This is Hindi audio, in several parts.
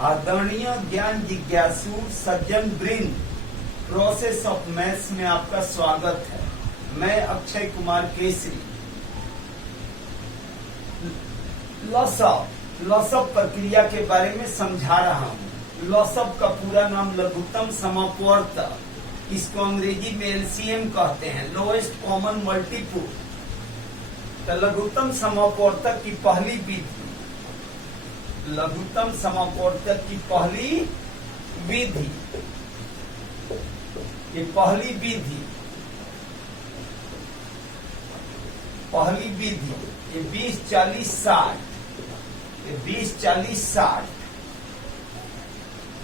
आदरणीय ज्ञान जिज्ञासु सज्जन वृंद, प्रोसेस ऑफ मैथ्स में आपका स्वागत है। मैं अक्षय कुमार केसरी। लॉसअप प्रक्रिया के बारे में समझा रहा हूँ। लॉसअप का पूरा नाम लघुत्तम समापवर्त, इसको अंग्रेजी में एलसीएम कहते हैं, लोएस्ट कॉमन मल्टीपुल। तो लघुत्तम समापवर्तक की पहली विधि, लघुत्तम समापवर्तक की पहली विधि, ये पहली विधि ये 20 40 60, ये 20 40 60।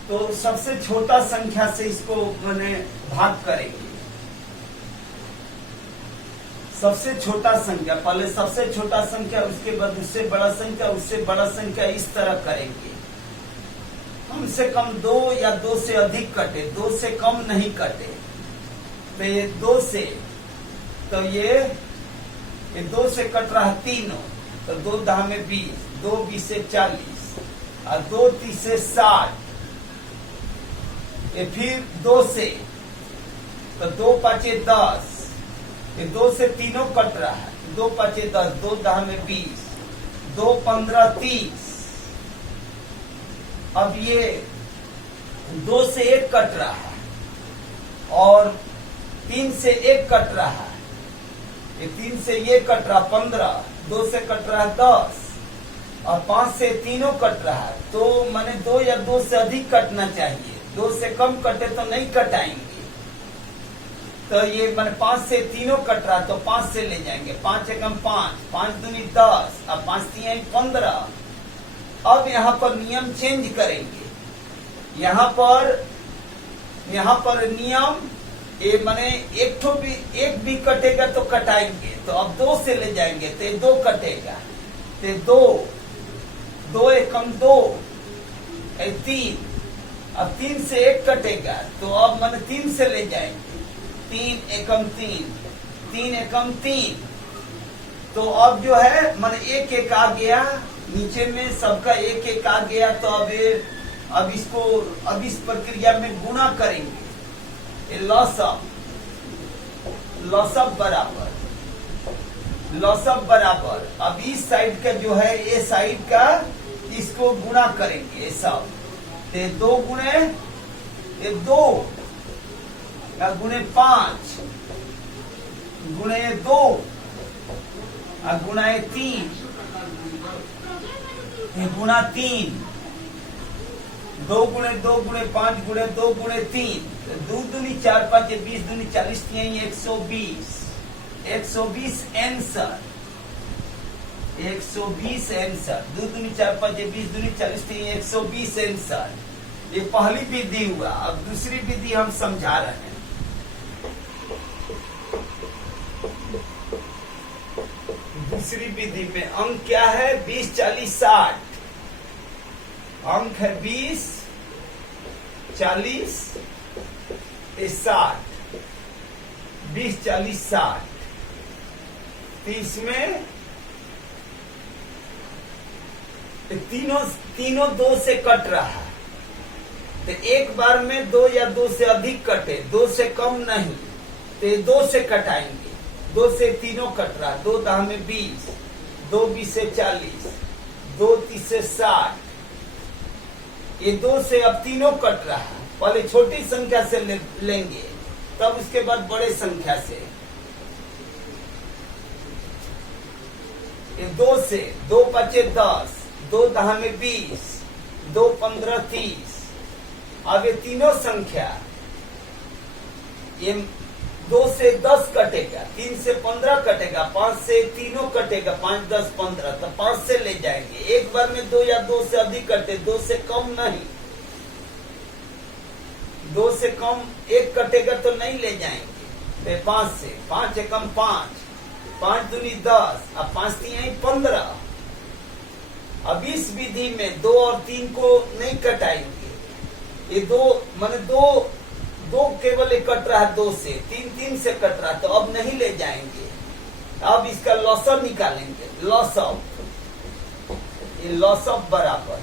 तो सबसे छोटा संख्या से इसको मैंने भाग करेंगे। सबसे छोटा संख्या, पहले सबसे छोटा संख्या, उसके बाद उससे बड़ा संख्या, उससे बड़ा संख्या, इस तरह करेंगे। कम से कम 2 या 2 से अधिक कटे, 2 से कम नहीं कटे। तो ये 2 से, तो ये 2 से कट रहा है तीनों, तो 2 10 में 20, 2 20 से 40 और 2 30 से 60। ये फिर 2 से, तो 2 5 10, ये 2 से तीनों कट रहा है, 2 5 10, 2 10 में 20, 2 15 30। अब ये 2 से 1 कट रहा है और 3 से 1 कट रहा है, ये 3 से ये कट रहा 15, 2 से कट रहा है 10 और 5 से तीनों कट रहा है। तो माने 2 या 2 से अधिक कटना चाहिए, 2 से कम कटे तो नहीं कटाएंगे। तो ये मैंने 5 से तीनों कट रहा, तो 5 से ले जाएंगे। 5 एकम 5, 5 दूनी 10 और 5 3 15। अब यहाँ पर नियम चेंज करेंगे। यहाँ पर नियम ये माने एक भी कटेगा तो कटाएंगे। तो अब 2 से ले जाएंगे तो 2 कटेगा, तो 2 एकम 2 3। अब 3 से 1 कटेगा, तो अब मैंने 3 से ले जाएंगे, 3 एकम 3, 3 एकम 3। तो अब जो है मन 1 1 आ गया, नीचे में सबका 1 1 आ गया। तो अब इस प्रक्रिया में गुणा करेंगे। लॉसअप बराबर अब इस साइड का जो है, ये साइड का, इसको गुणा करेंगे सब। 2 गुणे 2 गुणे 5 गुणे 2 गुणा 3 गुणा 3, 2 गुणे 2 गुणे 5 गुणे 2 गुणे 3, 2 दूनी 4 5 20 दूनी 40 3 120, 120 आंसर, 120 आंसर। 2 दूनी 4 5 20 दूनी 40 3 120 आंसर। ये पहली विधि हुआ। अब दूसरी विधि हम समझा रहे हैं। दूसरी विधि में अंक क्या है? 20 40 60। अंक है 20 40 60, 20 40 60। तो इसमें तीनों 2 से कट रहा है। तो एक बार में 2 या 2 से अधिक कटे, 2 से कम नहीं, तो 2 से कटाएंगे। 2 से तीनों कट रहा, 2 10 में 20, 2 20 से 40, 2 30 से 60। ये 2 से अब तीनों कट रहा है। पहले छोटी संख्या से लेंगे, तब उसके बाद बड़े संख्या से। ये 2 से 2 5 10, 2 10 में 20, 2 15 30। अब ये तीनों संख्या, ये 2 से 10 कटेगा, 3 से 15 कटेगा, 5 से तीनों कटेगा, 5 10 15। तो 5 से ले जाएंगे। एक बार में 2 या 2 से अधिक कटे, 2 से कम नहीं, 2 से कम 1 कटेगा तो नहीं ले जाएंगे। 5 से, 5 एकम 5, 5 दूनी 10 और 5 3 15। अब इस विधि में 2 और 3 को नहीं कटाएंगे। ये 2 माने 2 केवल एक कट रहा है, 2 से 3 से कट रहा है, तो अब नहीं ले जाएंगे। अब इसका लॉसअप निकालेंगे। लॉसअप बराबर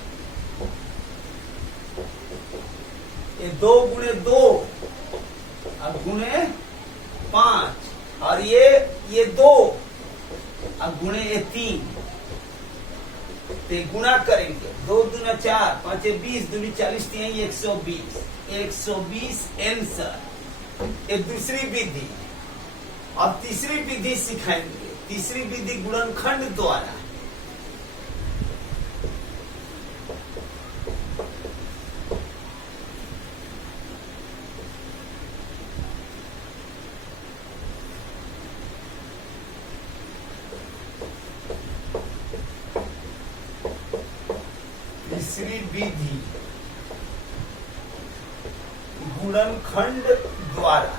2 गुणे 2 और गुणे 5 और ये 2 और गुणे ये 3 तो गुणा करेंगे 2 दूना 4 5 20 दूनी 40 3 120 आंसर। ये दूसरी विधि। अब तीसरी विधि सिखाएंगे। तीसरी विधि गुणनखंड द्वारा। तीसरी विधि गुणनखंड द्वारा।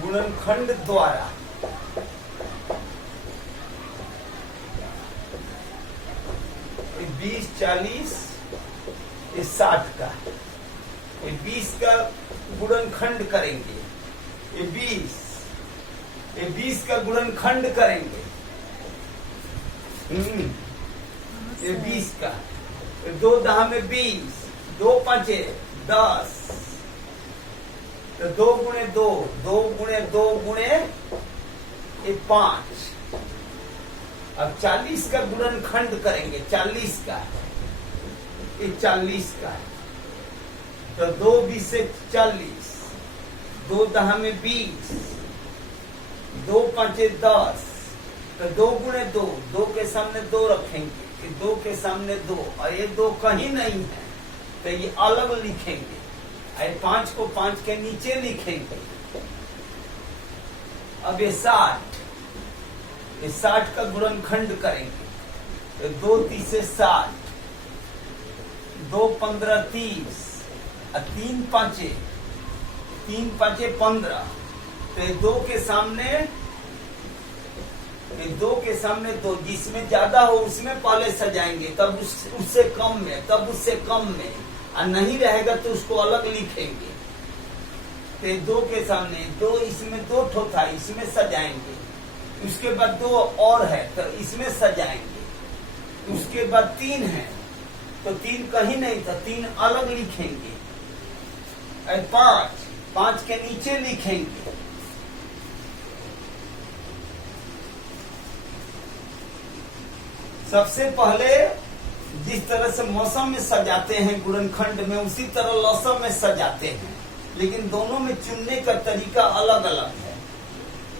गुणनखंड द्वारा ये 20 40 ये 60 का, ये 20 का गुणनखंड करेंगे। ये 20 का गुणनखंड करेंगे। ये 20 का 2 दहा में 20 2 5 10 तो 2 गुणे 2 2 गुणे 2 गुणे ये 5। अब 40 का गुणनखंड करेंगे। 40 का ये 40 का तो 2 20 से 40 2 दहा में 20 2 5 10 तो 2 गुणे 2 2 के सामने 2 रखेंगे। 2 के सामने 2 और ये 2 कहीं नहीं है तो ये अलग लिखेंगे। 5 को 5 के नीचे लिखेंगे। अब ये 60 का गुणनखंड करेंगे तो 2 30 से 60 2 15 30 और 3 5 15 तो 2 के सामने 2 जिसमें ज्यादा हो उसमें पहले सजाएंगे तब उससे कम में तब उससे कम में और नहीं रहेगा तो उसको अलग लिखेंगे। तो 2 के सामने 2 इसमें 2 ठो था इसमें सजाएंगे। उसके बाद 2 और है तो इसमें सजाएंगे। उसके बाद 3 है तो 3 कहीं नहीं था 3 अलग लिखेंगे। 5 के नीचे लिखेंगे। सबसे पहले जिस तरह से मौसम में सजाते हैं गुणनखंड में उसी तरह लौसम में सजाते हैं, लेकिन दोनों में चुनने का तरीका अलग अलग है।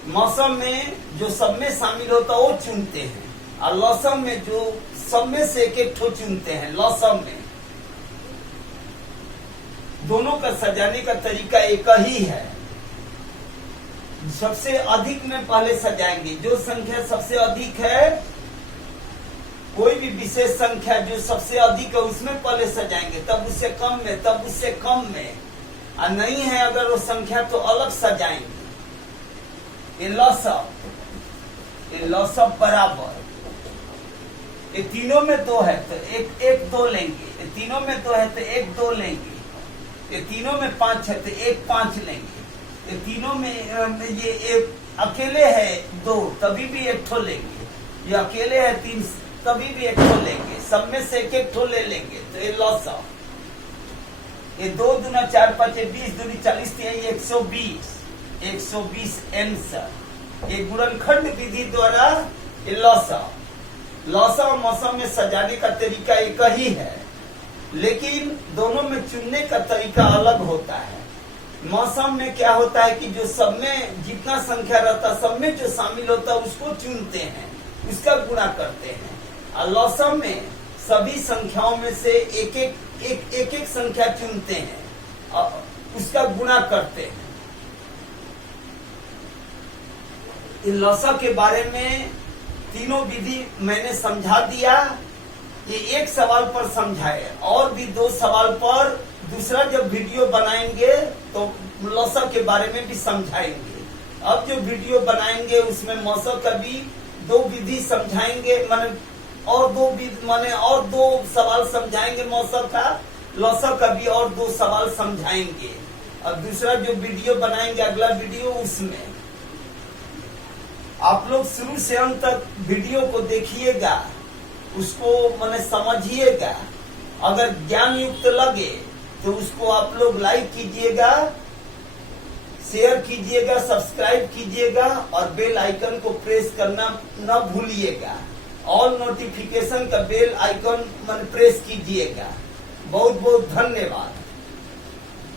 मौसम में जो सब में शामिल होता है वो चुनते हैं और लौसम में जो सब में से एक ठो चुनते हैं। लौसम में दोनों का सजाने का तरीका एक ही है। सबसे अधिक में पहले सजाएंगे। जो संख्या सबसे अधिक है कोई भी विशेष संख्या जो सबसे अधिक है उसमें पहले सजाएंगे, तब उससे कम में तब उससे कम में। और नहीं है अगर वो संख्या तो अलग सजाएंगे। ये लौसब बराबर। ये तीनों में 2 है तो 1 2 लेंगे। ये तीनों में 2 है तो 1 2 लेंगे। ये तीनों में 5 है तो 1 5 लेंगे। ये तीनों में ये एक अकेले है 2 तभी भी 1 ठो लेंगे। ये अकेले है 3 तभी भी 1 ठो लेंगे। सब में से 1 ठो ले लेंगे तो ये लौसब। ये 2 दूना 4 5 20 दूनी 40 3 120 आंसर। ये गुणनखंड विधि द्वारा ये लौसब मौसम में सजाने का तरीका एक ही है, लेकिन दोनों में चुनने का तरीका अलग होता है। मौसम में क्या होता है कि जो सब में जितना संख्या रहता है सब में जो शामिल होता है उसको चुनते हैं, उसका गुणा करते हैं। और लौसम में सभी संख्याओं में से एक संख्या चुनते हैं और उसका गुणा करते हैं। इन लौसब के बारे में तीनों विधि मैंने समझा दिया। ये एक सवाल पर समझाए और भी 2 सवाल पर दूसरा जब वीडियो बनाएंगे तो लौसब के बारे में भी समझाएंगे। अब जो वीडियो बनाएंगे उसमें मौसम का भी 2 विधि समझाएंगे, और 2 सवाल समझाएंगे मौसम का। लौसब का भी और 2 सवाल समझाएंगे। और दूसरा जो वीडियो बनाएंगे अगला वीडियो उसमें आप लोग शुरू से अंत तक वीडियो को देखिएगा, उसको समझिएगा अगर ज्ञान युक्त लगे तो उसको आप लोग लाइक कीजिएगा, शेयर कीजिएगा, सब्सक्राइब कीजिएगा और बेल आइकन को प्रेस करना न भूलिएगा। ऑल नोटिफिकेशन का बेल आइकन प्रेस कीजिएगा। बहुत बहुत धन्यवाद।